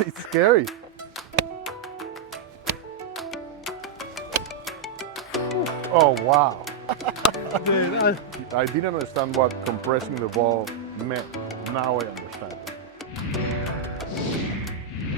It's scary. Oh, wow. Dude, I didn't understand what compressing the ball meant. Now I understand.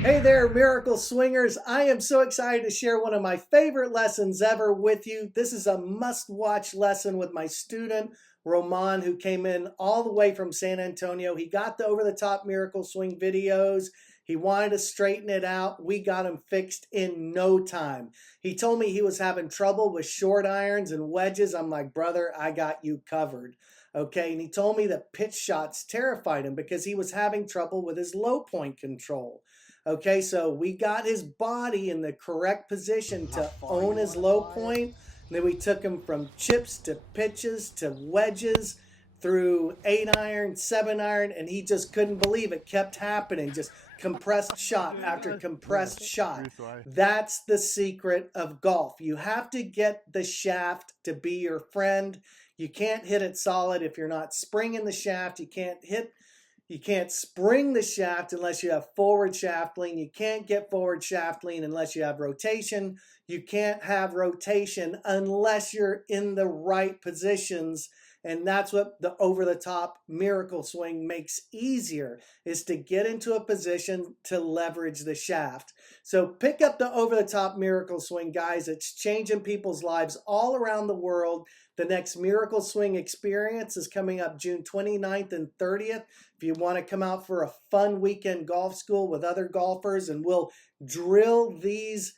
Hey there, Miracle Swingers. I am so excited to share one of my favorite lessons ever with you. This is a must-watch lesson with my student, Roman, who came in all the way from San Antonio. He got the over-the-top Miracle Swing videos. He wanted to straighten it out. We got him fixed in no time. He told me he was having trouble with short irons and wedges. I'm like, brother, I got you covered. Okay, and he told me that pitch shots terrified him because he was having trouble with his low point control. Okay, so we got his body in the correct position to own his low point. And then we took him from chips to pitches to wedges through 8-iron, 7-iron, and he just couldn't believe it. Kept happening, just compressed shot after compressed shot. That's the secret of golf. You have to get the shaft to be your friend. You can't hit it solid if you're not springing the shaft. You can't spring the shaft unless you have forward shaft lean. You can't get forward shaft lean unless you have rotation. You can't have rotation unless you're in the right positions. And that's what the over-the-top Miracle Swing makes easier, is to get into a position to leverage the shaft. So pick up the over-the-top Miracle Swing, guys. It's changing people's lives all around the world. The next Miracle Swing experience is coming up June 29th and 30th. If you want to come out for a fun weekend golf school with other golfers, and we'll drill these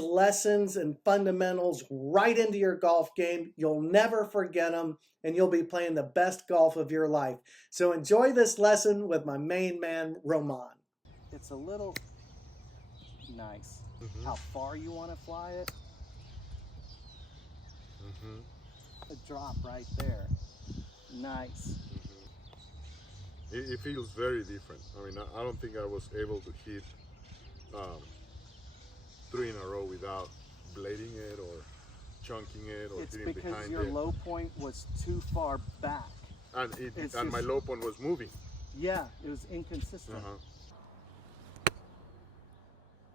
lessons and fundamentals right into your golf game. You'll never forget them, and you'll be playing the best golf of your life. So enjoy this lesson with my main man, Roman. It's a little nice. How far you want to fly it. A drop right there. Nice. It feels very different. I mean, I don't think I was able to hit 3 in a row without blading it or chunking it or It's hitting behind it. because your low point was too far back. And my low point was moving. Yeah, it was inconsistent.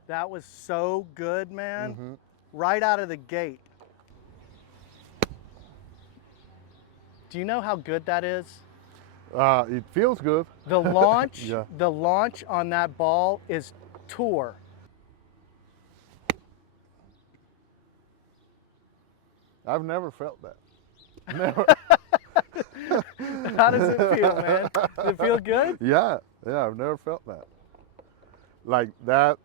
That was so good, man. Right out of the gate. Do you know how good that is? It feels good. The launch, Yeah. the launch on that ball is tour. I've never felt that. Never. How does it feel, man? Does it feel good? Yeah, I've never felt that. Like that.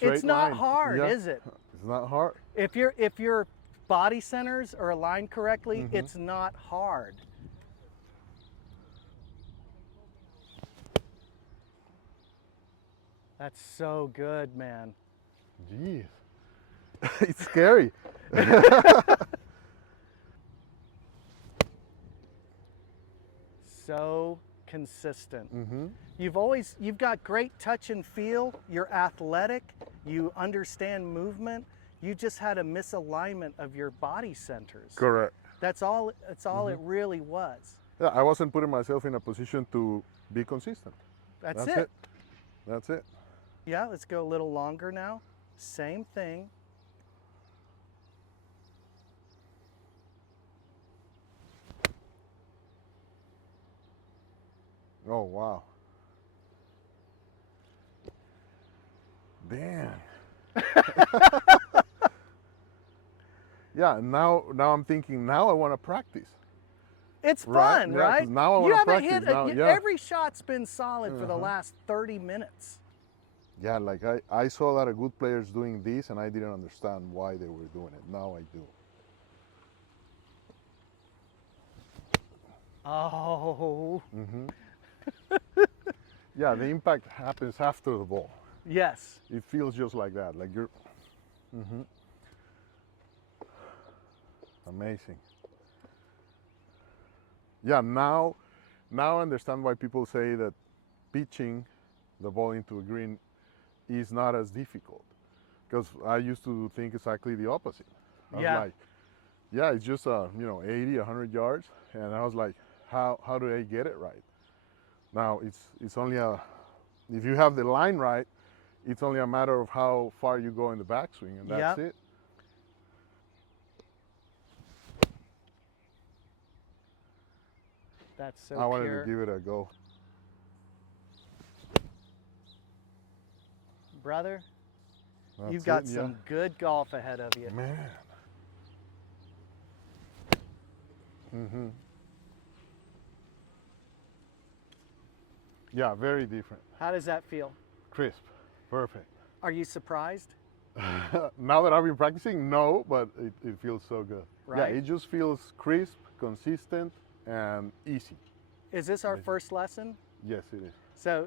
It's not line. hard, Yeah. is it? It's not hard. If your body centers are aligned correctly, it's not hard. That's so good, man. Jeez. It's scary. So consistent. You've got great touch and feel. You're athletic. You understand movement. You just had a misalignment of your body centers. Correct. That's all it really was. Yeah, I wasn't putting myself in a position to be consistent. That's it. That's it. Yeah, let's go a little longer now. Same thing. Oh, wow. Damn. Yeah, now I'm thinking, now I want to practice. It's Right, fun, yeah, right? 'cause now I You wanna haven't practice hit now, yeah. every shot's been solid for the last 30 minutes. Yeah, like I saw a lot of good players doing this and I didn't understand why they were doing it. Now I do. Oh. Yeah, the impact happens after the ball. Yes. It feels just like that, like you're, amazing. Yeah, now I understand why people say that pitching the ball into a green is not as difficult. Because I used to think exactly the opposite. I was like, yeah, it's just 80, 100 yards, and I was like, how do I get it right? Now it's only a If you have the line right, it's only a matter of how far you go in the backswing, and that's Yep. it. That's so I wanted pure. to give it a go. Brother, That's you've got it, some good golf ahead of you. Man. Mm-hmm. Yeah, very different. How does that feel? Crisp. Perfect. Are you surprised? Now that I've been practicing, no, but it feels so good. Right? Yeah, it just feels crisp, consistent, and easy. Is this our first lesson? Yes, it is. So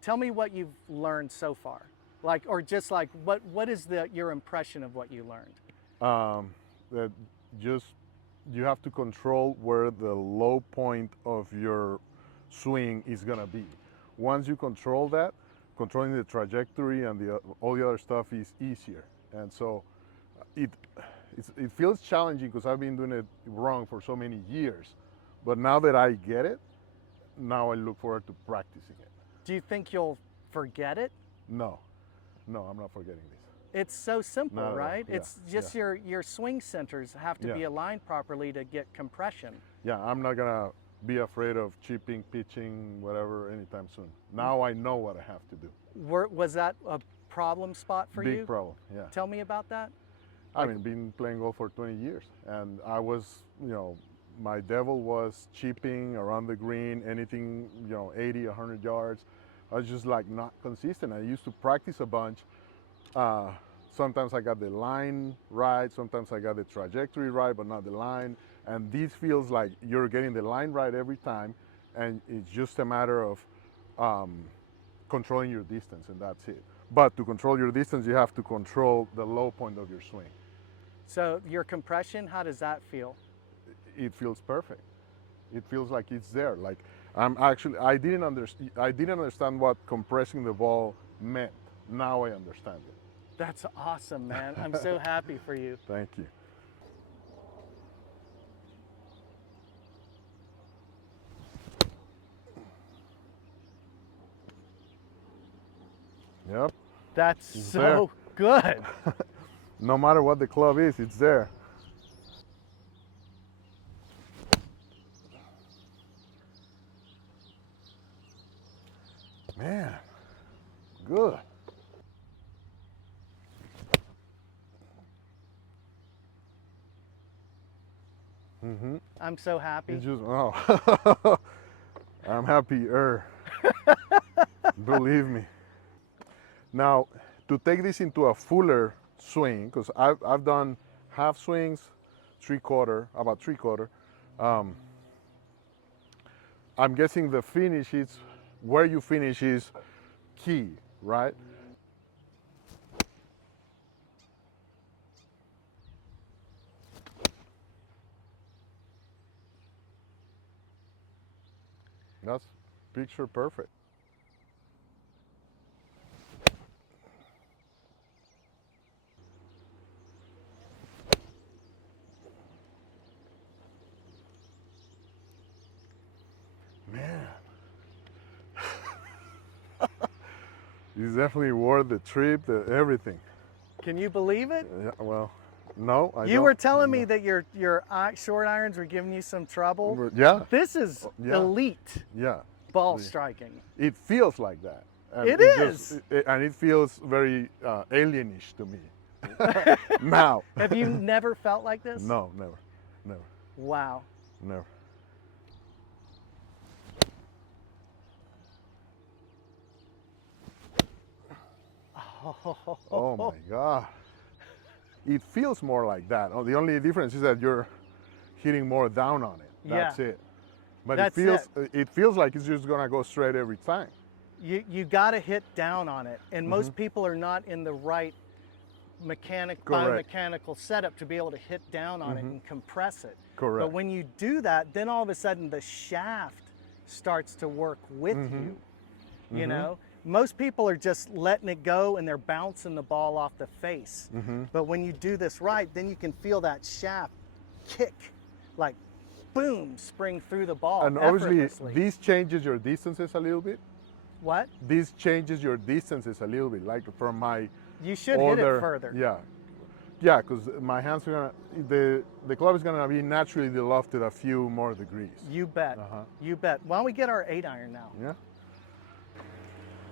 tell me what you've learned so far. Like, or just like, what is your impression of what you learned? That just you have to control where the low point of your swing is gonna be. Once you control that, controlling the trajectory and all the other stuff is easier. And so it feels challenging because I've been doing it wrong for so many years. But now that I get it, now I look forward to practicing it. Do you think you'll forget it? No, I'm not forgetting this. It's so simple, Not at all. right? Yeah, It's just your swing centers have to be Yeah. aligned properly to get compression. Yeah, I'm not gonna be afraid of chipping, pitching, whatever anytime soon. Now I know what I have to do. Was that a problem spot for you? Big problem, yeah. Tell me about that. I mean, been playing golf for 20 years, and I was, my devil was chipping around the green, anything, 80, 100 yards. I was just like not consistent. I used to practice a bunch. Sometimes I got the line right, sometimes I got the trajectory right, but not the line. And this feels like you're getting the line right every time, and it's just a matter of controlling your distance, and that's it. But to control your distance, you have to control the low point of your swing. So your compression, how does that feel? It feels perfect. It feels like it's there. Like I didn't understand what compressing the ball meant. Now I understand it. That's awesome, man. I'm so happy for you. Thank you. Yep. That's It's so good. No matter what the club is, it's there. Man, good. Mm-hmm. I'm so happy. It's just, oh, I'm happier. Believe me. Now, to take this into a fuller swing, because I've done half swings, about three quarter. I'm guessing the finish is, where you finish is key, right? That's picture perfect. Man, it's definitely worth the trip, everything. Can you believe it? Yeah, well, no, I You don't. were telling me that your short irons were giving you some trouble. Yeah, This is Yeah. elite yeah. ball striking. It feels like that. And It just- is. and it feels very alienish to me. Now. Have you never felt like this? No, never, Wow. never. Oh my God. It feels more like that. Oh, the only difference is that you're hitting more down on it. That's Yeah. it. But That's it feels like it's just gonna go straight every time. You got to hit down on it, and most people are not in the right Correct. biomechanical setup to be able to hit down on it and compress it. Correct. But when you do that, then all of a sudden the shaft starts to work with you. You know, most people are just letting it go and they're bouncing the ball off the face. But when you do this right, then you can feel that shaft kick, like boom, spring through the ball And obviously, effortlessly. this changes your distances a little bit. What? This changes your distances a little bit, like from my You should older, hit it further. yeah, because my hands are gonna, the club is gonna be naturally lofted a few more degrees. You bet. You bet. Why don't we get our 8-iron now? Yeah.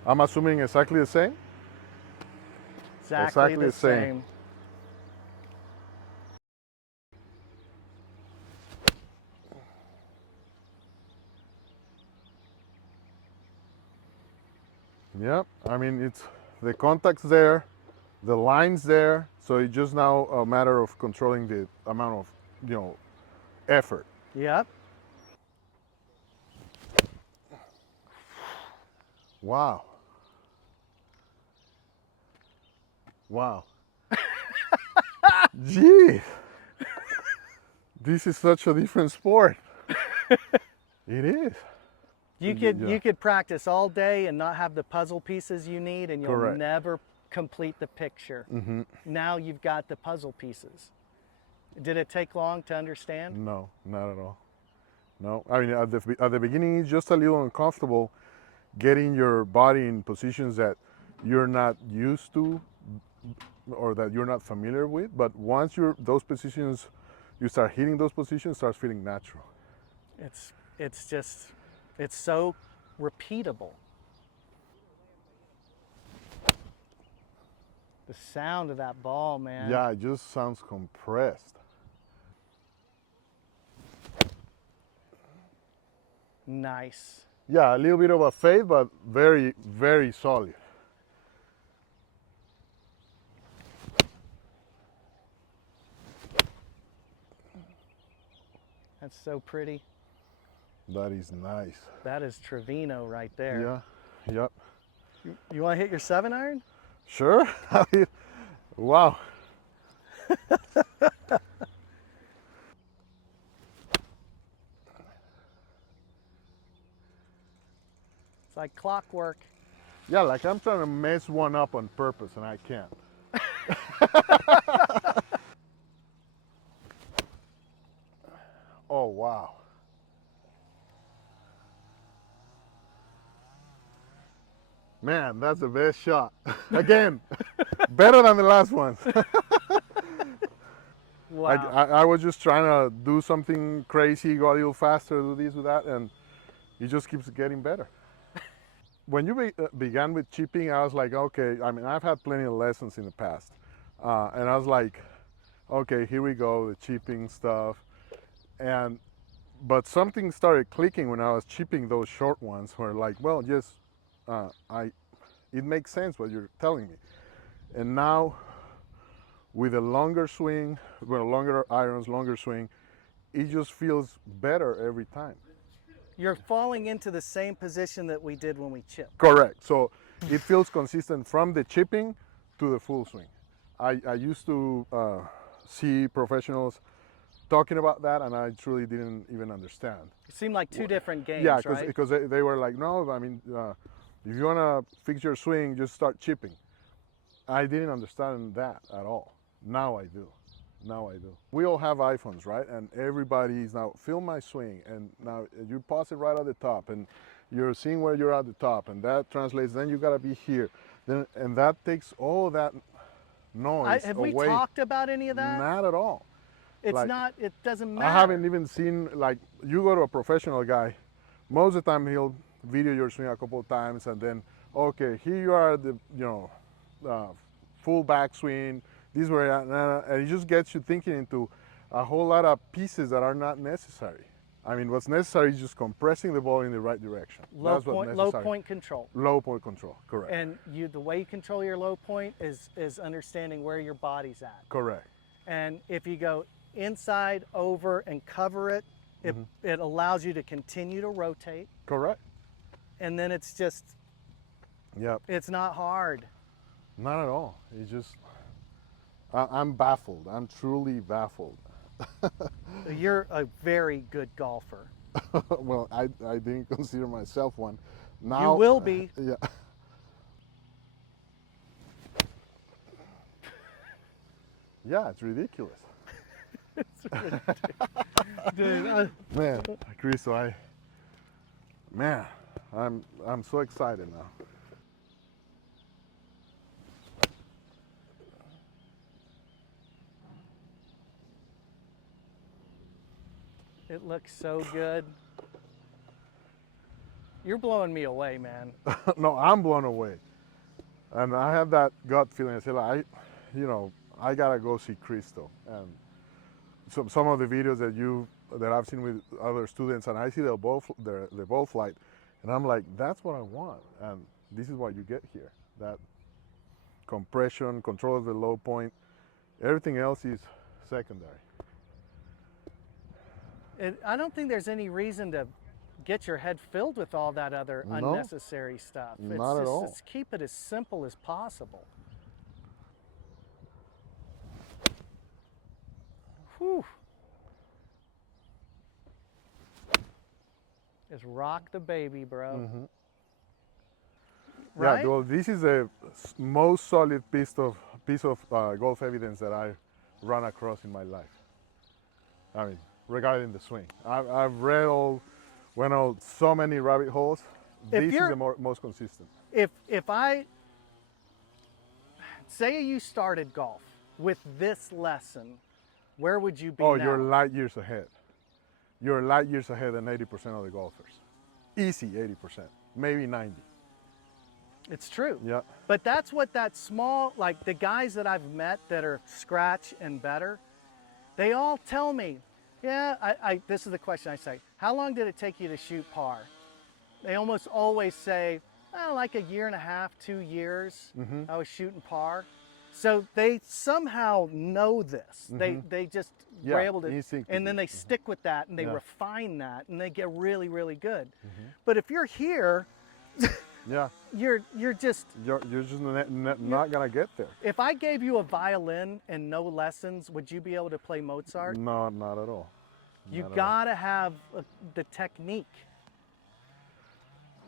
I'm assuming exactly the same. Exactly the same. Yep. I mean, it's the contact's there, the line's there, so it's just now a matter of controlling the amount of, effort. Yep. Wow. Wow. Gee. This is such a different sport. It is. You could practice all day and not have the puzzle pieces you need, and you'll Correct. never complete the picture. Now you've got the puzzle pieces. Did it take long to understand? No, not at all. No, I mean at the beginning it's just a little uncomfortable getting your body in positions that you're not used to or that you're not familiar with. But once you start hitting those positions, it starts feeling natural. It's so repeatable. The sound of that ball, man. Yeah, it just sounds compressed. Nice. Yeah, a little bit of a fade, but very, very solid. That's so pretty. That is nice. That is Trevino right there. Yeah, yep. You want to hit your 7-iron? Sure. Wow. It's like clockwork. Yeah, like I'm trying to mess one up on purpose and I can't. Oh, wow. Man, that's the best shot. Again, better than the last ones. Wow. I was just trying to do something crazy, go a little faster, do this, do that, and it just keeps getting better. When you began with chipping, I was like, okay, I mean, I've had plenty of lessons in the past. And I was like, okay, here we go, the chipping stuff. But something started clicking when I was chipping those short ones where like, well, yes, it makes sense what you're telling me. And now with a longer swing, with longer irons, longer swing, it just feels better every time. You're falling into the same position that we did when we chipped. Correct. So it feels consistent from the chipping to the full swing. I used to see professionals talking about that, and I truly didn't even understand. It seemed like two different games, Yeah, right? because they were like, no, I mean, if you want to fix your swing, just start chipping. I didn't understand that at all. Now I do. Now I do. We all have iPhones, right? And everybody's now, film my swing, and now you pause it right at the top, and you're seeing where you're at the top, and that translates, then you gotta be here. And that takes all that noise have away. we talked about any of that? Not at all. It's like, not, it doesn't matter. I haven't even seen, like, you go to a professional guy, most of the time he'll video your swing a couple of times, and then, okay, here you are, the full backswing, this way, and it just gets you thinking into a whole lot of pieces that are not necessary. I mean, what's necessary is just compressing the ball in the right direction. Low point control. Low point control, correct. And the way you control your low point is understanding where your body's at. Correct. And if you go inside, over, and cover it, it allows you to continue to rotate. Correct. And then it's just, yep. It's not hard. Not at all. It's just, I'm baffled. I'm truly baffled. You're a very good golfer. Well, I didn't consider myself one. Now you will be. Yeah. Yeah, it's ridiculous. It's ridiculous. Dude, man, Christo, man, I'm so excited now. It looks so good. You're blowing me away, man. No, I'm blown away, and I have that gut feeling. I say, like, I gotta go see Christo, and some of the videos that I've seen with other students, and I see the ball flight, and I'm like, that's what I want, and this is what you get here. That compression, control of the low point, everything else is secondary. I don't think there's any reason to get your head filled with all that other No, unnecessary stuff. not at all. Let's keep it as simple as possible. Whew. Just rock the baby, bro. Mm-hmm. Right? Yeah, well, this is the most solid piece of golf evidence that I run across in my life. I mean, regarding the swing, I've went on so many rabbit holes. This is the most consistent. If I say you started golf with this lesson, where would you be now? You're light years ahead. You're light years ahead than 80% of the golfers. Easy 80%, maybe 90. It's true. Yeah. But that's what that small, like the guys that I've met that are scratch and better, they all tell me, yeah, this is the question I say, how long did it take you to shoot par? They almost always say, oh, like a year and a half, 2 years, I was shooting par. So they somehow know this. They just were able to, and then they stick with that and they refine that and they get really, really good. But if you're here, yeah, you're just not gonna get there. If I gave you a violin and no lessons, would you be able to play Mozart? No, not at all. You gotta have the technique.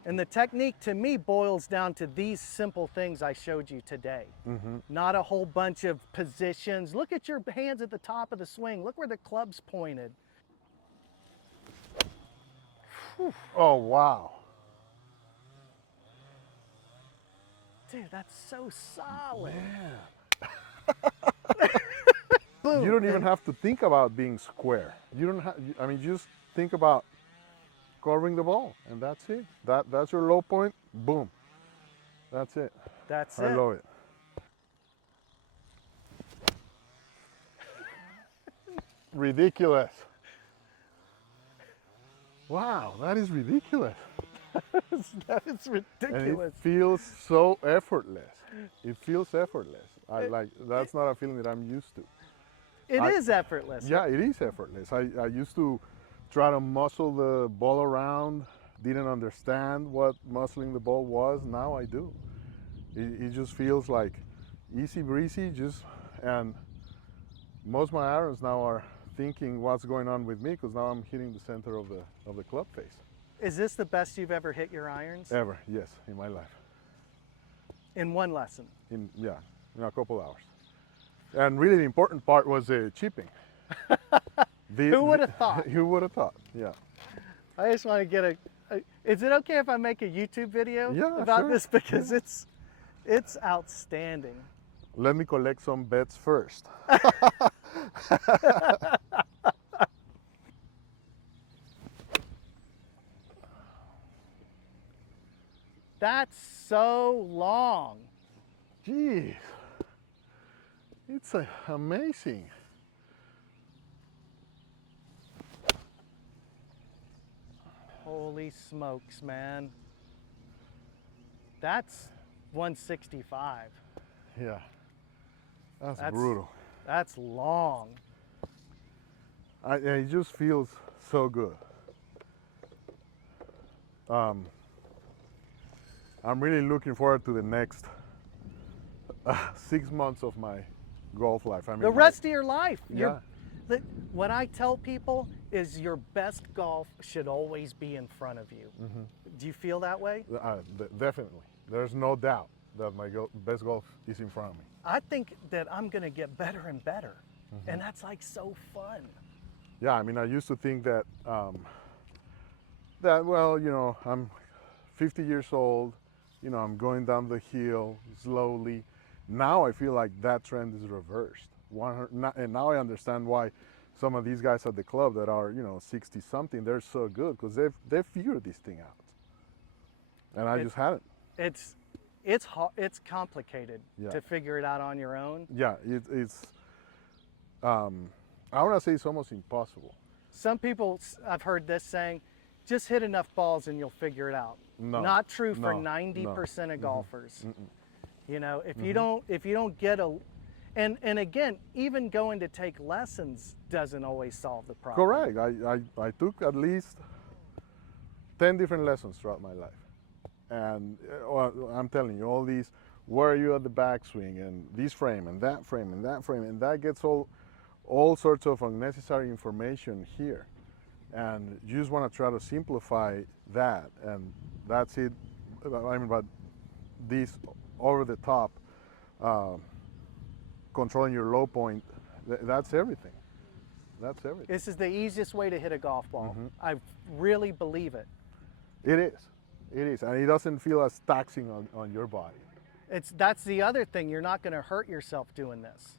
And the technique to me boils down to these simple things I showed you today. Not a whole bunch of positions. Look at your hands at the top of the swing. Look where the club's pointed. Whew. Oh, wow. Dude, that's so solid. Man. Boom. You don't even have to think about being square. You don't have, I mean, just think about covering the ball, and that's it. That's your low point. Boom. That's it. That's it. I love it. Ridiculous. Wow, that is ridiculous. That is ridiculous. And it feels so effortless. It feels effortless. That's not a feeling that I'm used to. It is effortless. Yeah, it is effortless. I used to try to muscle the ball around, didn't understand what muscling the ball was. Now I do. It just feels like easy breezy, and most of my irons now are thinking what's going on with me, because now I'm hitting the center of the club face. Is this the best you've ever hit your irons? Ever, yes, in my life. In one lesson? In a couple hours. And really the important part was the chipping. Who would have thought? Who would have thought? Yeah. I just want to get is it okay if I make a YouTube video about this? Because it's outstanding. Let me collect some bets first. That's so long. Jeez. It's amazing. Holy smokes, man. That's 165. Yeah. That's brutal. That's long. It just feels so good. I'm really looking forward to the next 6 months of my golf life. I mean, the rest of your life. Yeah. What I tell people is your best golf should always be in front of you. Do you feel that way? Definitely. There's no doubt that my best golf is in front of me. I think that I'm going to get better and better. And that's like so fun. Yeah, I mean, I used to think that, well, I'm 50 years old, you know, I'm going down the hill slowly. Now I feel like that trend is reversed. And now I understand why some of these guys at the club that are, you know, 60 something, they're so good because they've figured this thing out. And I just hadn't. It's complicated Yeah. to figure it out on your own. Yeah, it's I want to say it's almost impossible. Some people, I've heard this saying, just hit enough balls and you'll figure it out. No, Not true for no, 90% of golfers. Mm-mm. You know, if you don't get and again, even going to take lessons doesn't always solve the problem. Correct. I took at least 10 different lessons throughout my life. And I'm telling you, all these, where are you at the backswing, and this frame, and that frame, and that frame, and that gets all sorts of unnecessary information here. And you just want to try to simplify that, and that's it. I mean, but this over the top, controlling your low point, that's everything. That's everything. This is the easiest way to hit a golf ball. I really believe it. It is. It is. And it doesn't feel as taxing on your body. That's the other thing. You're not going to hurt yourself doing this.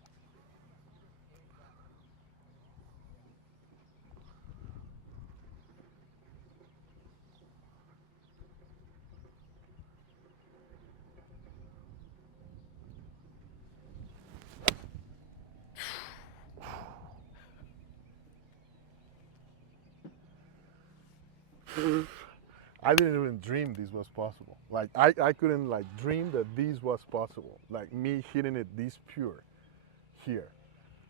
I didn't even dream this was possible. Like I couldn't like dream that this was possible. Like me hitting it this pure here.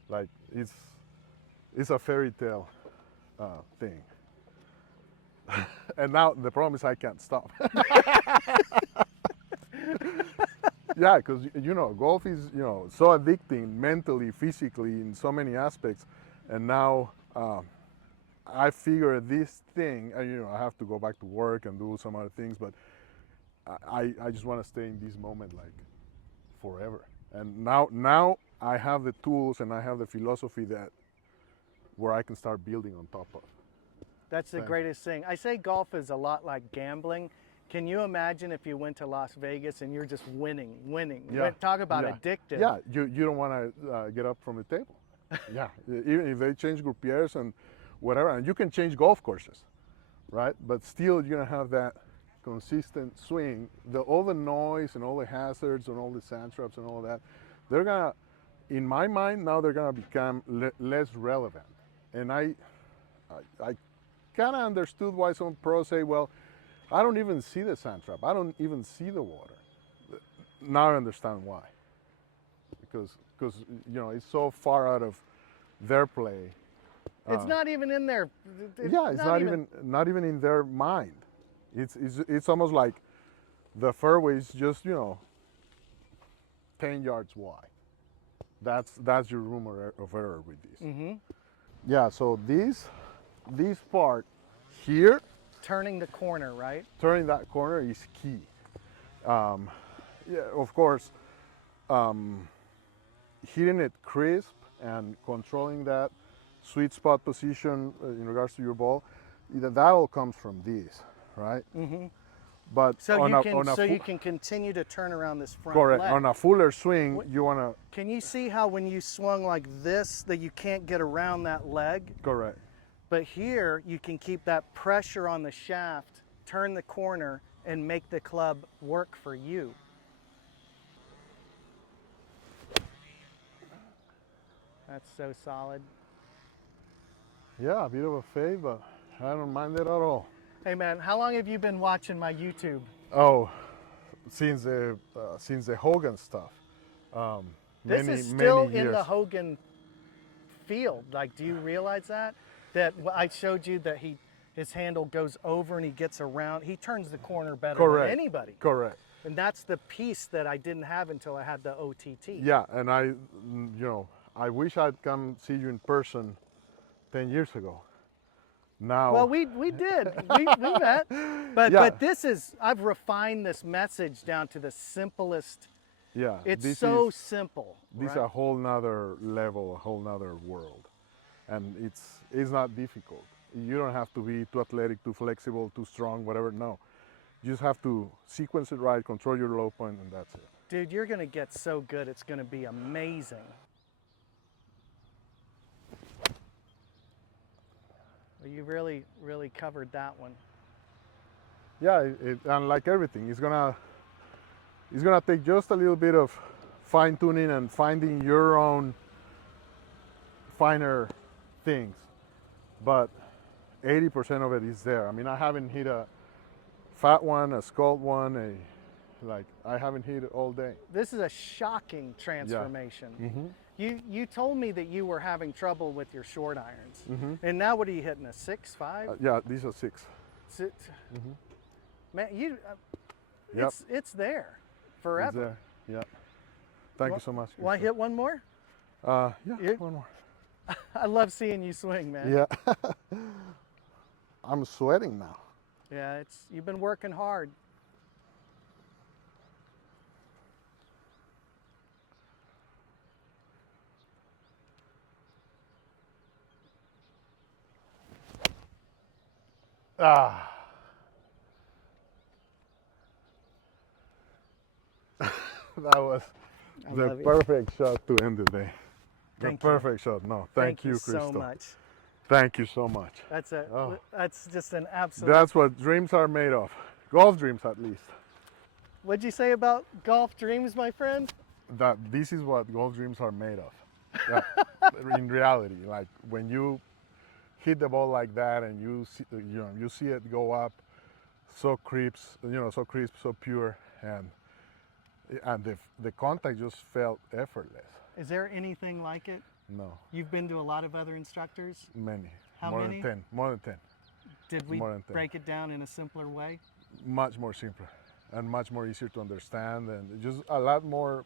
Like it's a fairy tale thing. And now the problem is I can't stop. Yeah, because you know, golf is, you know, so addicting mentally, physically, in so many aspects. And now I figure this thing, and you know, I have to go back to work and do some other things, but I just want to stay in this moment like forever. And now I have the tools and I have the philosophy that where I can start building on top of. That's the greatest thing. I say golf is a lot like gambling. Can you imagine if you went to Las Vegas and you're just winning? Yeah. Talk about addictive. Yeah, you don't want to get up from the table. Yeah, even if they change groupiers and whatever, and you can change golf courses, right? But still, you're gonna have that consistent swing. All the noise and all the hazards and all the sand traps and all that, they're gonna, in my mind, now they're gonna become less relevant. And I kind of understood why some pros say, well, I don't even see the sand trap. I don't even see the water. Now I understand why. Because you know, it's so far out of their play. It's not even in their. Yeah, it's not even in their mind. It's almost like the fairway is just, you know, 10 yards wide. That's your room of error with this. Yeah. So this part here, Turning the corner, right? turning that corner is key. Yeah, of course, hitting it crisp and controlling that sweet spot position in regards to your ball, that all comes from this, right? But So you can continue to turn around this front correct. leg. On a fuller swing, you want to Can you see how when you swung like this that you can't get around that leg? correct. But here you can keep that pressure on the shaft, turn the corner, and make the club work for you. That's so solid. Yeah, a bit of a fade, but I don't mind it at all. Hey man, how long have you been watching my YouTube? Oh, since the Hogan stuff. This is still in the Hogan field. Like, do you realize that? That I showed you that his handle goes over and he gets around. He turns the corner better Correct. than anybody. Correct. And that's the piece that I didn't have until I had the OTT. Yeah, and I wish I'd come see you in person 10 years ago. Now. Well, we did. We met. But Yeah. but I've refined this message down to the simplest. Yeah. It's so simple. This is right? a whole nother level, a whole nother world. And it's not difficult. You don't have to be too athletic, too flexible, too strong, whatever. No. You just have to sequence it right, control your low point, and that's it. Dude, you're gonna get so good, it's gonna be amazing. Well, you really, really covered that one. Yeah, and like everything, it's gonna take just a little bit of fine tuning and finding your own finer things, but 80% of it is there. I mean, I haven't hit a fat one, a sculpt one, I haven't hit it all day. This is a shocking transformation. Yeah. Mm-hmm. You told me that you were having trouble with your short irons, Mm-hmm. and now what are you hitting, a 6.5? Yeah, these are 6. Mm-hmm. Man, Yep. it's there forever. It's there. Yeah. Thank you so much. Want to hit one more? Yeah, one more. I love seeing you swing, man. Yeah. I'm sweating now. Yeah, you've been working hard. Ah. That was the perfect shot to end the day. The perfect shot. No, thank you, Christo. So much. Thank you so much. That's just an absolute. That's what dreams are made of. Golf dreams, at least. What'd you say about golf dreams, my friend? That this is what golf dreams are made of. That, in reality, like when you hit the ball like that and you see it go up, so crisp, so pure, and the contact just felt effortless. Is there anything like it? No. You've been to a lot of other instructors? Many. How more many? Than 10. More than 10. Did we break it down in a simpler way? Much more simpler and much more easier to understand, and just a lot more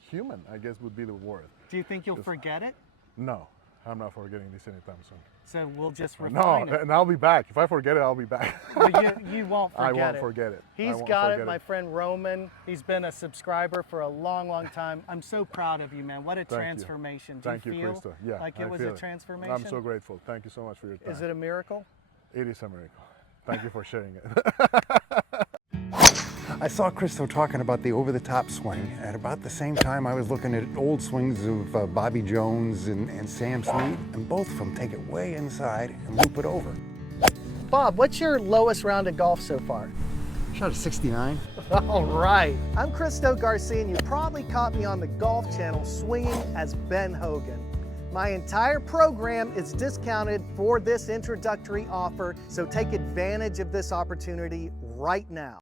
human, I guess would be the word. Do you think you'll forget it? No, I'm not forgetting this anytime soon. So we'll just refine it. And I'll be back. If I forget it, I'll be back. But you won't forget it. I won't forget it. He's got it, my friend Roman. He's been a subscriber for a long, long time. I'm so proud of you, man. What a transformation. Thank you, feel Christo. Yeah, like it was a transformation? I'm so grateful. Thank you so much for your time. Is it a miracle? It is a miracle. Thank you for sharing it. I saw Christo talking about the over-the-top swing. At about the same time, I was looking at old swings of Bobby Jones and Sam Snead, and both of them take it way inside and loop it over. Bob, what's your lowest round of golf so far? Shot a 69. All right. I'm Christo Garcia, and you probably caught me on the Golf Channel swinging as Ben Hogan. My entire program is discounted for this introductory offer, so take advantage of this opportunity right now.